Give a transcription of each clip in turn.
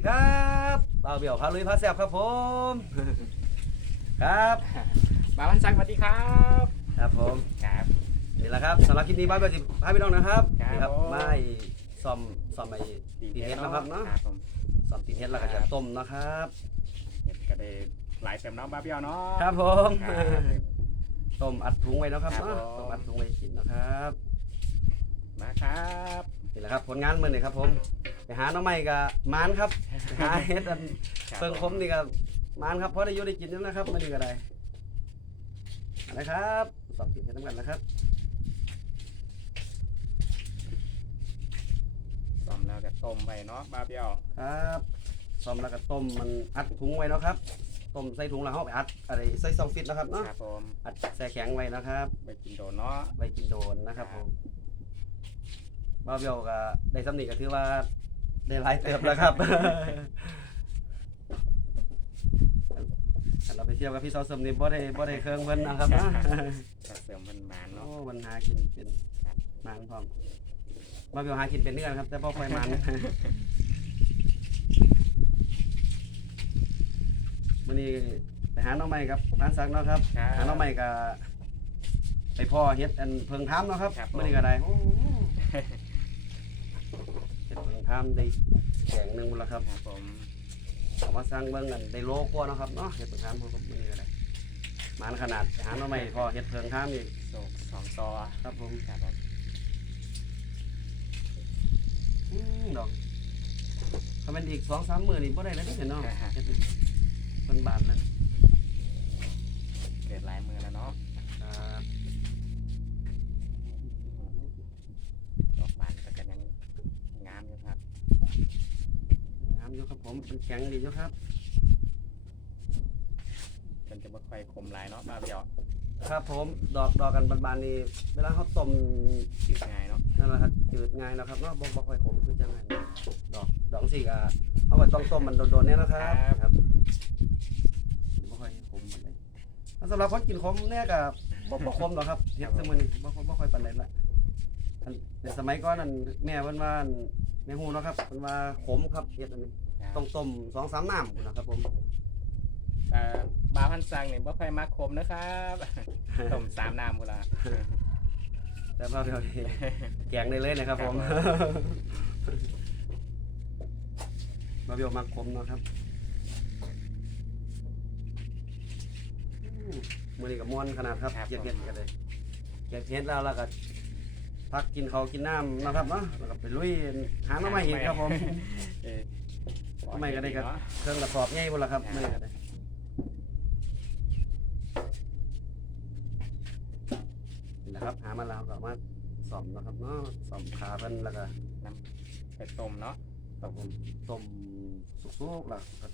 ดีครับบ่าวเบี่ยวพาลุยพาแซบครับผม ครับมาวันซักสวัสดีครับ ครับผมครับนี่แหละครับสำหรับคลิปนี้บ้านเบี่ยวสิพาพี่น้องนะครับครับนี่ครับผม ไม่ซ่อมซ่อมไอ้ตีนเฮ็ดนะครับเนาะครับผมซ่อมตีนเฮ็ดแล้วก็ครัจะบต้มนะครับ เห็ดก็ได้หลายเต็มเน้องบ้าเบี้ยวเนาะครับผม ครับ ต้มอัดถุงไว้นะครับครับเนาะผม ต้มอัดถุงไว้กินนะครับมาครับ นี่แหละครับผลงานมื้อนี้ครับผมไป หาหน้องใหม่กับมานครับไปหาเฮ็ดอันครับเพิ่งคมนี่ก็มานครับเพราะได้อยู่ได้กินนั่นนะครับมื้อนี้ก็ได้เอาละครับสอบกินให้น้ำกันนะครับต้มแล้วก็ต้มไปเนาะบ้าเบี้ยวครับซ่อมแล้วก็ต้มมันอัดถุงไว้เนาะครับต้มใส่ถุงแล้วเอาไปอัดอะไรใส่ซองฟิตนะครับเนาะครับผมอัดแช่แข็งไว้นะครับ ไปกินโดนเนาะ ไว้กินโดนนะครับผมบ้าเบียวก็ได้สำนีก็ถือว่า ได้หลายเติบแล้วครับ ถ้าเราไปเที่ยวกับพี่เสาวเสริมนี่บ่ได้บ่ได้เครื่องเพิ่นนะครับนะก็เสริมเป็นหมานโอ้เนาะมันหากินเป็นมันพร้อมบ้าเบียวหากินเป็นเนื้อครับ แต่บ่ค่อยมันมื้อนี้ไปหาน้องใหม่ครับร้านซักเนาะครับ ครับ หาน้องใหม่ก็ไปพ่อเฮ็ดอันเพิงทามเนาะครับครับมื้อนี้ก็ได้โอ้โหเฮ็ด เพิงทามได้แข็งหนึงหมดแล้วครับครับผมเอามาสร้างเบิ่งกันได้โลกว่าเนาะครับเนาะเฮ็ดเพิงทามพวกมื้อนี้ก็ได้มานขนาดไปหาน้องใหม่พ่อเฮ็ดเพิงทามอีกโศกสองต่อครับผมครับผมอืมดอกถ้าเป็นอีก2-3มื้อนี่บ่ได้แล้วเด้อเนาะเฮ็ดเพิ่นบานแล้วเกิดหลายมือแล้วเนาะ ครับ ดอกบานก็ยังงามอยู่ครับ งามอยู่ครับผมมันแข็งดีอยู่ครับ มันจะไม่ค่อยคมหลายเนาะบ้าเบี้ยวครับ ผมดอกดอกกันบานๆนี่เวลาเขาต้มจืดง่ายเนาะนั่นแหละครับจืดง่ายนะครับเนาะบ่บ่ค่อยขมคือจังไงดอกดอกสี่ก็เอาไว้ต้องต้มมันโดนๆเนี่ยนะครับครับบ่ค่อยขมปานใดแล้วสำหรับคนกินขมเนี่ยก็บ่บ่ขมหรอกครับเฮ็ดซุมื้อนี้บ่ค่อยบ่ค่อยปานใดละอันในสมัยก่อนนั่นแม่เพิ่นว่าอั่นแม่ฮู้เนาะครับเพิ่นว่าขมครับเฮ็ดอันนี้ ครับต้องต้ม2-3น้ำพุ่นนะครับผมเอ่อบาพันซังเนี่ยบ่ค่อยมักคมนะครับต้มสามน้ำพุ่นละแต่ว่าเดี๋ยวนี้แกงได้เลยนะครับผมมาเบียวมักขมเนาะครับอืมมื้อนี้ก็ม่วนขนาดครับเฮ็ดเฮ็ดกันเลยเฮ็ดเฮ็ดแล้วแล้วก็พักกินข้าวกินน้ำนะครับเนาะแล้วก็ไปลุยหาหน้ำใหม่อีกครับผมเอ่อ ไม่ก็ได้ครับเนาะเครื่องกระสอบใหญ่หมดแล้วครับมื้อนี้ก็ได้นี่นะครับ หามาแล้วก็เอามาซ่อมนะครับเนาะซ่อมขาเพิ่นแล้วก็ไปต้มเนาะครับผมต้มสุกๆแล้วก็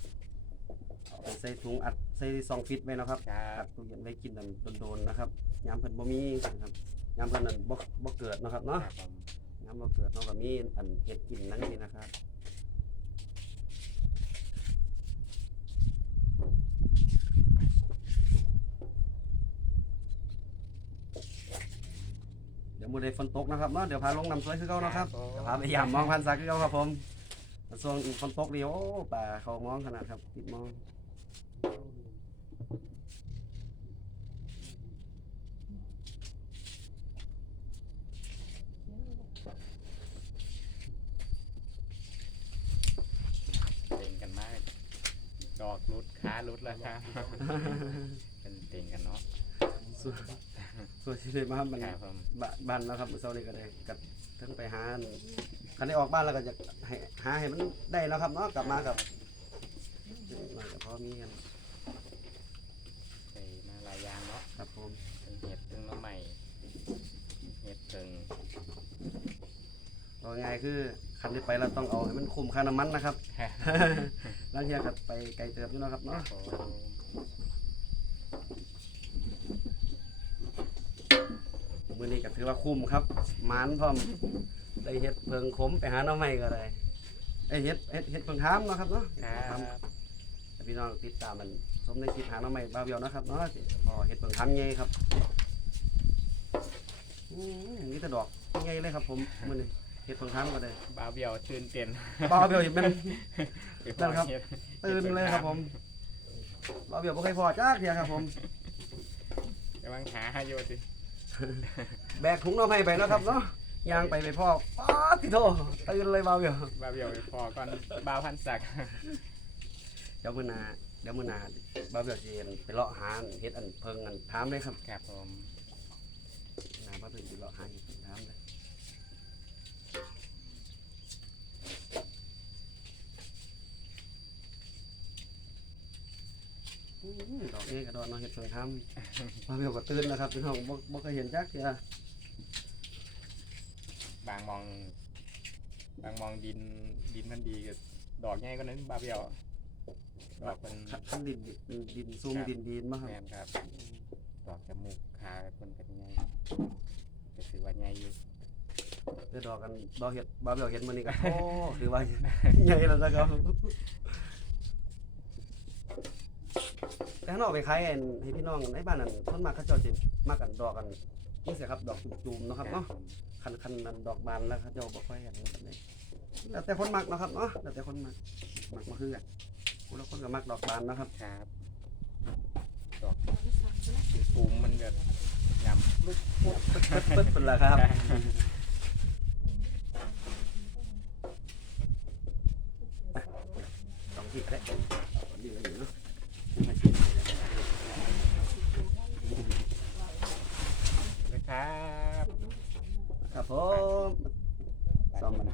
เอาไปใส่ถุงอัดใส่ซองฟิตไว้เนาะครับครัอับดตู้เย็นไว้กินนั่นโดนๆนะครับยามเพิ่นบ่มีนะครับยามเพิ่นนั่นบ่บ่เกิดเนาะครับคเนาะรับผมยามบ่เกิดเนาะก็มีอันเฮ็ดกินนั่นนี่นะครับ ยวมื้อใดฝนตกนะครับเนาะเดี๋ยวพาลงน้ำสวยคือเก่าเนาะครับผมพาไปยามมองพันสักคือเก่าครับผมส่วนฝนตกนี่โอ้ป่าเขามองขนาดครับติดมองเต่งกันมากดอกรุดขารุดแล้วครับเป็นเต่งกันเนาะ ส่วนส่วนที่ได้มามันครับผม บ้านบ้านแล้วครับมื้อเช้านี้ก็ได้กัดทั้งไปหาอันคันได้ออกบ้านแล้วก็จะให้หาให้มันได้แล้วครับเนาะกลับมากับมากับพ่อมีกันใส่มาหลายอย่างเนาะครับผมเป็นเห็ดเป็นมะใหม่เห็ดเพิงเอาง่ายๆคือคันที่ไปเราต้องเอาให้มันคุ้มค่าน้ำมันนะครับแล้วเฮียก็ไปไกลเติบอยู่เนาะครับครัเนาะบผม มื้อนี้ก็ถือว่าคุ้มครับหมานพร้อมได้เฮ็ดเพิงขมไปหาหน้องใหม่ก็ได้ไอยเฮ็ดเฮ็ดเฮ็ดเพิงทามเนาะครับเนาะครับให้พี่น้องติดตามมันสมในคลิปหาหน้องใหม่บาวเบียวนะครับเนาะพอเฮ็ดเพิงทามใหญ่ครับอืมนี่แต่ดอกใหญ่เลยครับผมมื้อนี้เฮ็ดเพิ่งทำก็ได้ บาวเบียวตื่นเต้นบ่าวเบียวเห็นเป็นคือนั่นครับเฮ็ดตื่นเลยครับผมบ่าวเบียวบ่เคยพอจักเที่ยครับผมกำลังหาอยู่สิ แบกถุงหน้ำให้ไปแล้วครับเนาะยางไปไปพ่อป๊าดที่โตตื่นเลยบ่าวเบียวบาวเบียวไปพอก่อนบาวพันศักดิ์เดี๋ยวมื้อหน้าเดี๋ยวมื้อหน้าบ่าวเบียวสิเห็นไปเลาะหาเฮ็ดอันเพิ่งอันถามเลยครับครับผมหน้าบ่าวเบียวสิเลาะหาเฮ็ดเพิ่งถามเลยอื้อ ดอกนี้ก็ดอกเนาะเฮ็ดเพิ่งทำบ่าวเบียวก็ตื่นแล้วครับพี่น้องบ่บ่เคยเห็นจักเที่ยบางมอง บางมองดินดินมันดีก็ดอกง่ายกว่านั้นบาวเบียวดอกเป็นขั้นดินดินดินซุ่มดินดินมาครับแมนครับ ดอกจมูกขาคนเป็นไงก็ถือว่าไงอยู่เดี๋ยวดอกกันดอกเห็ดบาเบลเห็ดมันนี่ก็โอ้ถือว่าใหญ่แล้วนะครับ แต่ข้างนอกไปขายอันให้พี่น้องในบ้านนั่นต้นมากเขาเจ้าจิมากกันดอกกันนี่สิครับ ดอกจุ่มๆเนาะครับเนาะผมคันคันนั้นดอกบานแล้วเขาเจ้าบ่ค่อยกันกันเลยแล้วแต่คนมักเนาะครับเนาะแล้วแต่คนมักมักมาคือกันผู้ละคนก็มักดอกบานเนาะครับครับดอกตูมมันแบบยำปึ๊บปึ๊ดปึ๊ดปึ๊ดเป็นละครับสองที่ก็ได้ดีเลยเนาะนะครับครับผมซ่อมมัน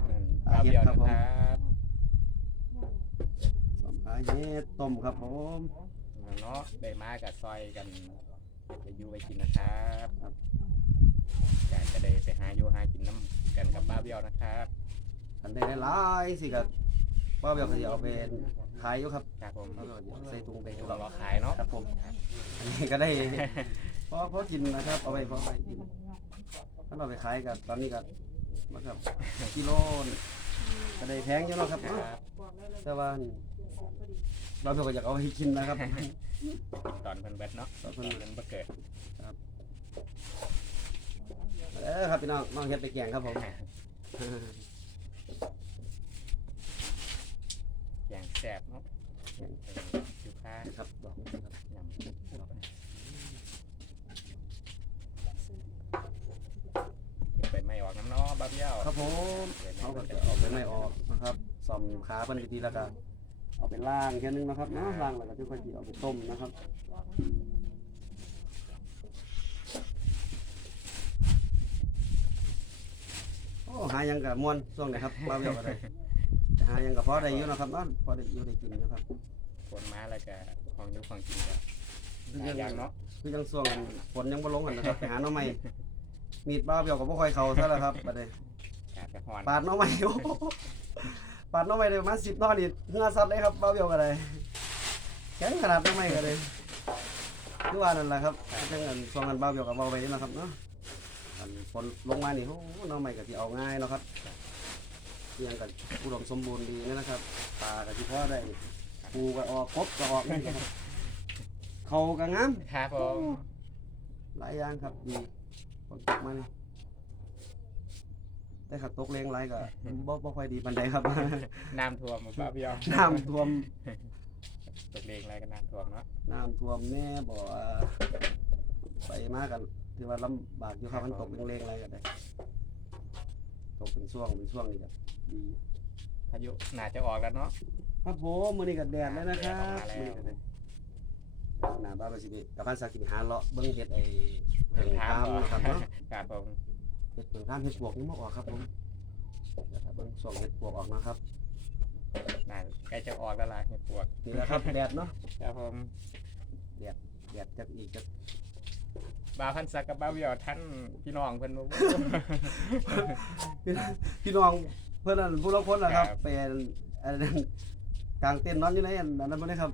บาวเบียวครันะบผมครับสมอาเย็ดต้มครับผมเนาะได้มากับซอยกันไปอยู่ไปกินนะครับอยากจะได้ไปหาอยู่หากินน้ำกันกับบาวเบียวนะครับอันใดหลายๆสิครับว่าเบลก็จะเอาไปขายอยู่ครับครับผมแล้วก็ใส่ถุงไปไปอยู่รอขายเนาะครับผมอันนี้ก็ได้เพราะเพราะกินนะครับ เอาไปเพราะไปกินถ้าเราไปขายกับตอนนี้ก็มาครับกิโลนี่ก็ได้แพงอยู่เนาะครับคเนาะรับแต่ว่าเราเบลก็อยากเอาไปกินนะครับ ตอนเพิ่นเบิดเนาะตอนตเพิ่อนนเพิ่นบ่เกิดเออครับพี่น้องน้องเฮ็ดไปแกงครับผมอย่างแซ่บเนาะเอออยู่ค่าครับดอกนี้ครับ ยำไปไม่ออกน้ำ เนาะบาวเบียวครับผมเขาก็จะเอาไปไม่ออกนะครับซ่อมขาเพิ่นดีๆแล้วก็เอาไปล่างแค่นึงนะครับเนาะล่างแล้วก็จะค่อยสิเอาไปต้มนะครับโอ้หายังกับม่วนช่วงนี้ครับบ้าวเดียวก็ได้หายังกับพอได้อยู่นะครับเนาะพอได้อยู่ได้กินอยู่ครับคนมาแล้วก็ของอยุของกินก็หลายอย่างเนาะคือยังช่วงฝนยังบ่ลงกันนะครับไปหาหน่อไม้ มีดบ้าวเดียวก็บ่ค่อยเข้าซะแล้วครับบัดนี้กาดไปหอนปาดหน้องใหม่โอ้โหปาดหน้องใหม่ได้ประมาณสิบนอนี่เหงื่อซัดเลยครับบ้าเบี้ยวกันเลยแข็งขนาดหน้องใหม่กันเลยคือว่านั่นแหละครับจังอันช่วงนั้นบ้าเบี้ยวกับเบาไปนี่นะครับเนาะอันฝนลงมานี่โอ้โหหน้องใหม่ก็สิเอาง่ายเนาะครับเรียงกันอุดมสมบูรณ์ดีนี่นะครับปลาก็สิพอได้ปูก็ออกกบก็ออกนี่ครับเขาก็งามครับผม หลายอย่างครับดี ฝนตกมานี่แต่ขัดตกแรงไรก็บ่บ่ค่อยดีปานใดครับ น้ำท่วมบ้าเบี้ยวน้ำท่วมตกเลงอะไรก็น้ำท่วมเนาะน้ำท่วมแน่บ่ว่าไปมากันถือว่าลำบากอยู่ครับมันตกเร่งๆอะไรกันได้ตกเป็นช่วงเป็นช่วงนี่ก็ดี พายุน่าจะออกแล้วเนาะครับผมมื้อนี้ก็แดดแล้วนะครับแดดออกมาแล้ว มื้อนี้ก็แดด หน้าบ้านไปสิไปกับพันสักสิไปหาเลาะเบิ่งเฮ็ดไอ้เพิ่งถามทามนะครับเนาะครับผมเฮ็ดเพิ่งทามเฮ็ดปวกนี่บ่ออกครับผมเดี๋ยวถ้าเบิ่งช่งเฮ็ดปวกออกนะครับน่าใกล้จะออกแล้วล่ะเห็ดปวกนี่แหละครับแดดเนาะครับผมแดดแดดจักอีกจักบ้าวพันศักดิ์กับบ้าวเบี้ยวท่านพี่น้องเพิ่นบ่พี่น้องเพิ่นนั่นผู้ละคนล่ะครับเป็นอันนั้นกลางเต็นท์นอนอยู่ในอันนั้นบ่ได้ครับ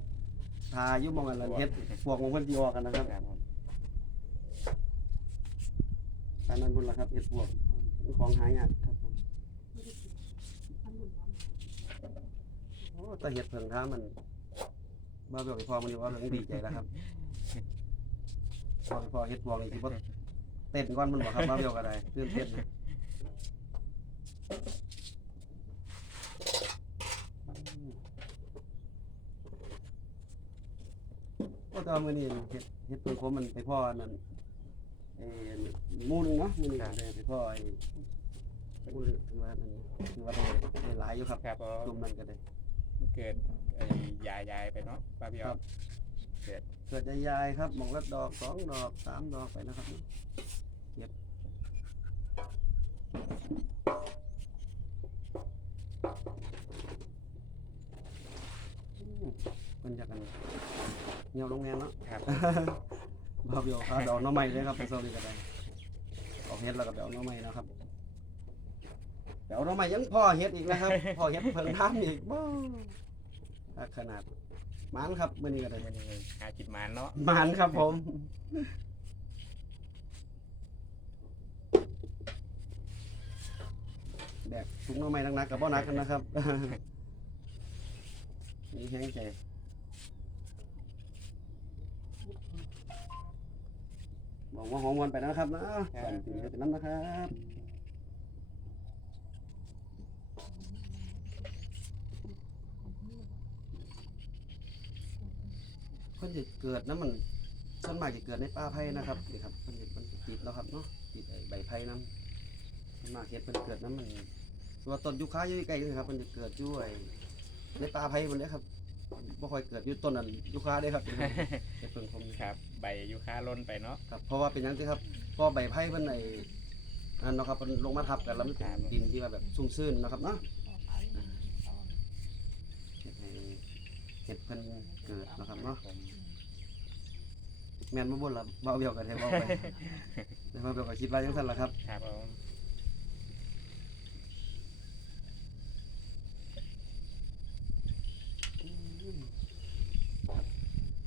ทาอยู่หมองอันนั้นเฮ็ดพวกของเพิ่นสิออกกันนะครับครับผมทางนั้นพุ่นล่ะครับเฮ็ดพวกของหายากครับผมโอ้แต่เฮ็ดเพิ่งทางมันบ่าเบิ่งพอมันอยู่ว่าเรื่องดีใจแล้วครับพอพอเฮ็ดพวกนี่สิบ่เต้นก่อนมันบ่ครับบ่าเบิ่งก็ได้ตื่นเต้นนะ ก็ตอนมื้อนี้เฮ็ดเฮ็ดเพิ่นผมมันไปพ่อนั่นเอ่อหมู่หนึงเนาะมื้อนี้ก็ได้ไปพ่อไอ้หมู่ถือว่านั่นถือว่าได้ได้หลายอยู่ครับครับผกลุ่มมนั้นก็ได้เกิดไอ้ยายยายไปเนาะป้าเบี้ยวครับเกิดเกิดใหญ่ๆครับหมองละดอกสองดอกสามดอกไปนะครับเนาะเก็บอืมเพิ่นอยากกัน เหี่ยวลงแน่เนาะครับบาเบียวพาดอกหน้อใหม่เลยครับไปโซนนี้ก็ได้ออกเฮ็ดแล้วก็ไปเอาหน้อใหม่นะครับไปเอาหน้อใหม่ยังพ่อเฮ็ดอีกนะครับพ่อเฮ็ดเพิ่งทำอีกบ้าขนาดหมันครับมื้อนี้ก็ได้วันนี้หากินหมานเนาะหมันครับผม แบกถุงหน้อใหม่หนักๆกับบ่หนักกันนะครับ นี่แห้งใจ บอกว่าหอมวันไปนะครับนะสั่นตีไปเป็นน้ำนะครับเพิ่นจะเกิดน้ำมันส่วนมากจะเกิดในป่าไผ่นะครับนี่ครับเพิ่นจะมันจะติดแล้วครับเนาะติดไอ้ใบไผ่น้ำส่วนมากเห็ดเพิ่นเกิดน้ำมันตัวต้นยูคาอยู่ใกล้ๆนี่ครับเพิ่นจะเกิดอยู่ไอ้ในป่าไผ่หมดเลยครับ บ่ค่อยเกิดอยู่ต้นนั้นยูคาเด้ครับเห็ดเพิ่งผมนี่ครับ ใบยูคาล้นไปเนาะครับเพราะว่าเป็นหยังที่ครับเพราะใบไผ่เพิ่นไอ้นั่นเนาะครับมันลงมาทับกันแล้วมันเป็นดินที่ว่าแบบซุ่มซื่นเนาะครับเนาะเฮ็ดให้เห็ดเพิ่นเกิดเนาะครับเนาะผมแม่นบ่บ่ล่ะบ่เอาเบี้ยวกันให้บ่ไปแต่ว่าเบี้ยวก็คิดว่าจังซั่นล่ะครับ ครับผม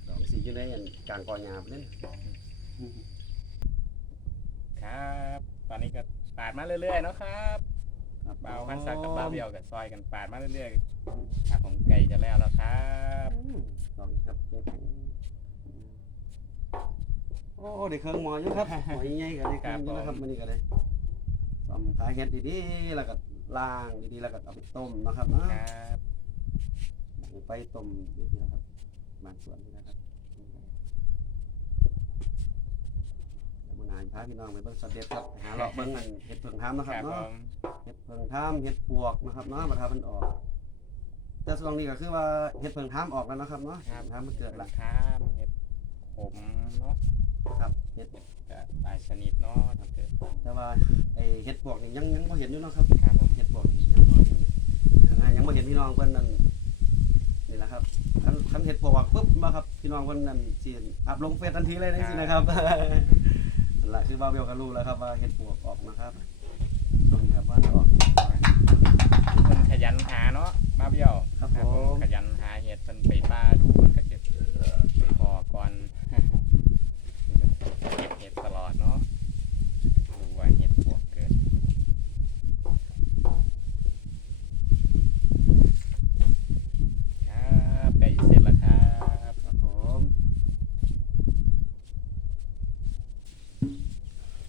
ดอกสีอยู่ในอัน กลางกอหญ้าเล่นครับ ตอนนี้ก็ปาดมาเรื่อยๆเนาะครับครับเบาพันซักกับเบาเบี้ยวกับซอยกันปาดมาเรื่อยๆครับผมไก่จะแล้วแล้วครับดอกครับโอ้ได้เครื่องหมออยู่ครับหมอใหญ่ๆก็ได้เครื่องอยู่นะครับมื้อนี้ก็ได้ซ่อมขาเฮ็ดดีๆแล้วก็ล้างดีๆแล้วก็เอาไปต้มนะครับเนาะครับไปต้มอยู่ที่นะครับบ้านสวนนี่นะครับเดี๋ยว มื้อหน้าพาพี่น้องไปเบิ่งสเต็ปครับไปหาเลาะเบิ่งอันเฮ็ดเพิ่งทำนะคครับรับผเนาะมเห็ดเพิงท่ามเห็ดปวกนะครับเนาะมาทำมันออก แต่ส่วนนี้ก็คือว่าเห็ดเพิงท่ามออกแล้วนะครับเนาะครับท่ามมันเกิดละครับเห็ดขมเนาะครับเห็ดก็หลายชนิดเนาะที่เกิดแต่ว่าไอเห็ดปวกนี่ยังยังไม่เห็นอยู่เนาะครับ ครับผมเห็ดปวกนี่ยังไม่เห็นอ่ายังไม่เห็นพี่น้องเพิ่นนั่นนี่แหละครับคันคันเห็ดปวกออกปุ๊บมาครับ พี่น้องเพิ่นนั่นสิอัพลงเฟซทันทีเลยนั่นสินะครับนั่นแหละคือว่าเบลก็รู้แล้วครับว่าเห็ดปวกออกนะครับตรงนี้ครับว่าออก คนขยันหาเนาะมาเบี้ยวครับครับผผมมขยันหาเห็ดเพิ่นไปป้าดูมันก็จะพอก่อน เก็บเห็ดตลอดเนาะดูว่าเห็ดปวกเกิดครับไก่เสร็จแล้วครับ ครับผม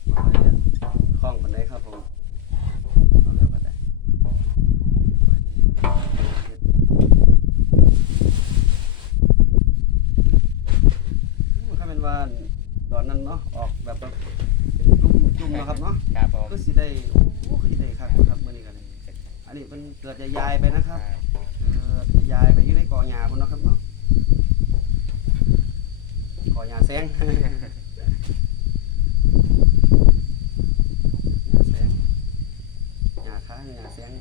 มาไปเนี่ย คล่องปันไดครับผมเอาเร็วปันไดวันนี้มันก็เป็นว่าดอนนั้นเนาะออกแบบว่าเป็นจุ่มจุ่มๆเนาะครับเนาะครับผมก็สิได้โอ้ก็สิได้ครับครับมื้อนี้กันอันนี้เป็นเกิดจะยายไปนะครับ เกิดจะยายไปอยู่ในกอหญ้าพุ่นเนาะครับเนาะกอหญ้าแซง หญ้าแซง หญ้าค้างหญ้าแซง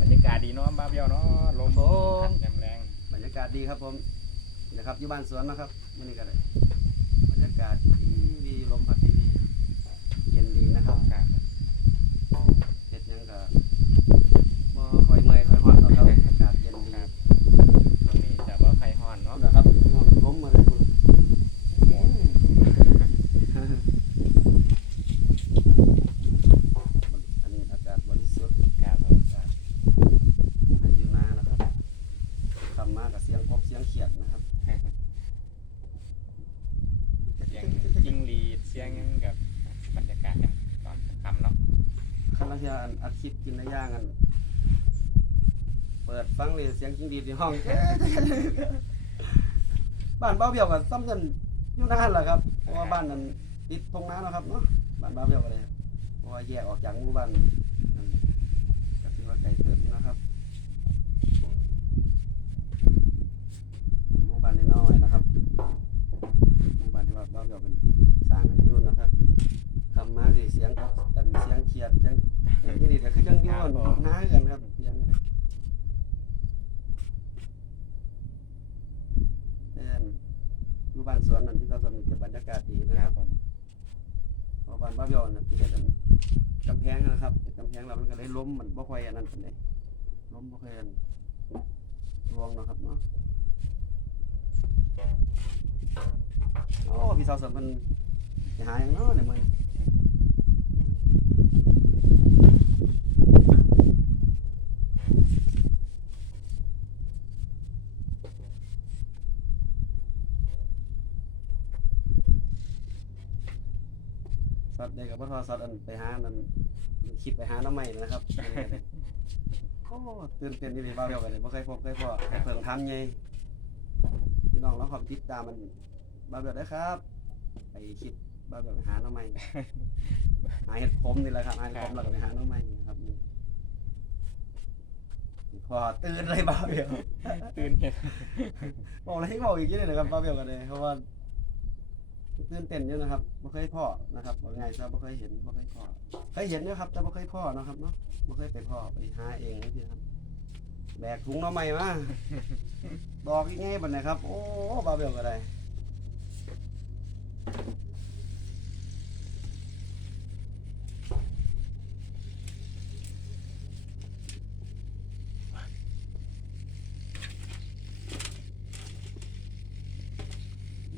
บรรยากาศดีเนาะบ้าเบี้ยวเนาะลมครับผมพัดแรงแรงบรรยากาศดีครับผมนะครับอยู่บ้านสวนนะครับมื้อนี้ก็ได้บรรยากาศดีดีลมพัดดีดีเย็นดีนะครับ ครับ เฮ็ดหยังก็บ่ค่อยเมื่อยค่อยฮ้อนหรอกครับอากาศเย็นดี ครับตรงนี้จะว่าไฟฮ้อนเนาะ นะครับน้องล้มมาเลยคุณ หมด อันนี้อากาศบริสุทธิ์ ครับผม อากาศอายุนานะครับทำมากับเสียงกบเสียงเขียดนะครับ เสียงจิ้งหรีดเสียงหยังกับบรรยากาศยังตอนค่ำเนาะคันละเทียอันอัดคลิปกินในย่างกัน เปิดฟังเลยเสียงจิ้งดีดในห้องมบ้านบ้าวเบี้ยวกับซ้ำกันอยู่นานแหละครับ เพราะว่าบ้านนั้นติดตรงนั้นนาะครับเนาะ บ้านบ้าวเบี้ยวก็เลยเพราะว่าแยกออกจากหมู่บ้านนั้นก็ถือว่าไกลเติบอยู่นะครับหมู่บ้านน้อยๆนะครับหมู่บ้านที่ว่าบ้าวเบี้ยวเป็นสร้างกันอยู่นะครับคำมาสิเสียงก็กันเสียงเขียดเสียงที่นี่ ก็คือจังยู่กันน้าคือกันครับเสียงอยู่บ้านสวนนั่นที่เราสวนจะบรรยากาศดีนะครับพราะบ้านบ้าวยอนน่ะที่เป็นกำแพงนะครับกำแพงเรามันก็เลยล้มมันบ่ค่อยอันนั้นปานใดล้มบ่ค่อยอันรวงนะครับเนาะโอ้พี่สาวสวนมันจะหาอย่างเนาะในมือ สัตว์ใดกับพ่อทอสัตว์อันไปหานั่นคิดไปหาน้ำใหม่นะครับโอ้ตื่นเต้นดีเลยบ้าเดียวกันเลยบ่เคยพบเคยพอเพิ่งทำไงพี่น้องเราขอไปติดตามมันบ้าเดียวได้ครับ ไปคิดบ้าเดียวไปหาน้ำใหม่หาเห็ดผมนี่แหละครับหาเห็ดผมแล้วก็ไปหาน้ำใหม่นะครับนี่พอตื่นเลยบ้าเดียวตื่นเห็นบอกอะไรให้บอกอีกทีเลยนะครับบ้าเดียวกันเลยเพราะว่า ตื่นเต้นอยู่นะครับบ่เคยพ่อนะครับว่าไงซะบ่เคยเห็นบ่เคยพ่อเคยเห็นอยู่ครับ แต่บ่เคยพ่อนะครับเนาะบ่เคยไปพ่อไปหาเองนี่ครับ แบกถุงหน้ำใหม่มาดอกยังไงบัดเนะครับ โอ้บาเบลก็ได้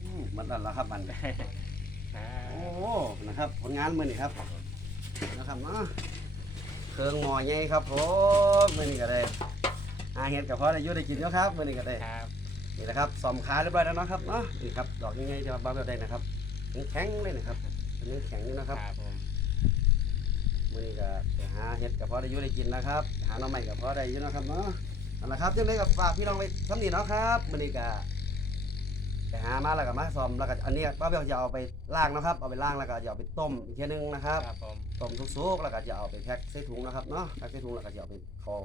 อื มมันนั่นละครับมันครับโอ้นะครับ ผลงานมือนี่ครับนะครับเนาะเครื่องหมอใหญ่ครับผมมือนี่ก็ได้อาเห็ดกับพ่อได้อยุ่ได้กินแล้วครับมือนี่ก็ได้ครับนี่นะครับซ่อมขาเรียบร้อยแล้วเนาะครับเนาะนี่ครับดอกยังไงจะบ้าแบบได้นะครับแข็งๆเลยนะครับอันนี้แข็งอยู่นะครับครับผมมือนี้ก็ไปหาเห็ดกับพ่อได้อยุ่ได้กินนะครับ หาหน้องใหม่กับพ่อได้อยู่นะครับเนาะเอาละครับยังไงกับฝากพี่น้องไว้สำนีเนาะครับมือนี้ก็ ไปหามาแล้วก็มาซ่อมแล้วก็อันนี้ป้าเบลจะเอาไปล่างนะครับ เอาไปล่างแล้วก็จะเอาไปต้มอีกทีนึงนะครับครับผมต้มสุกๆแล้วก็จะเอาไปแพ็คใส่ถุงนะครับเนาะแพ็คใส่ถุงแล้วก็จะเอาไปคอ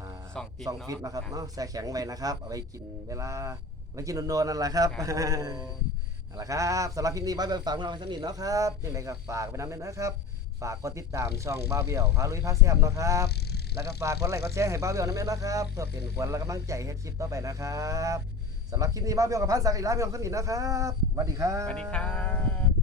อ่าสองฟิตสองฟิตเนาะนะครับเนาะแช่แข็งไว้นะครับเอาไปกินเวลาไว้กินโดนๆนั่นแหละครับ ครับผมนั่นแหละครับสำหรับคลิปนี้บ้าเบี้ยวฝากพี่น้องไว้สนิทเนาะครับยังไงก็ฝากไปน้ำด้วยนะครับ ฝากกดติดตามช่องบ้าเบี้ยวพาลุยพาแซมเนาะครับ แล้วก็ฝากกดไลค์กดแชร์ให้บ้าเบี้ยวนั่นด้วยนะครับเพื่อเป็นขวัญและกำลังใจให้คลิปต่อไปนะครับ สำหรับคลิปนี้บ้าเบี้ยวกับพันศักดิ์อีกแล้วพี่น้องสนิทนะครับสวัสดีครับ สวัสดีครับ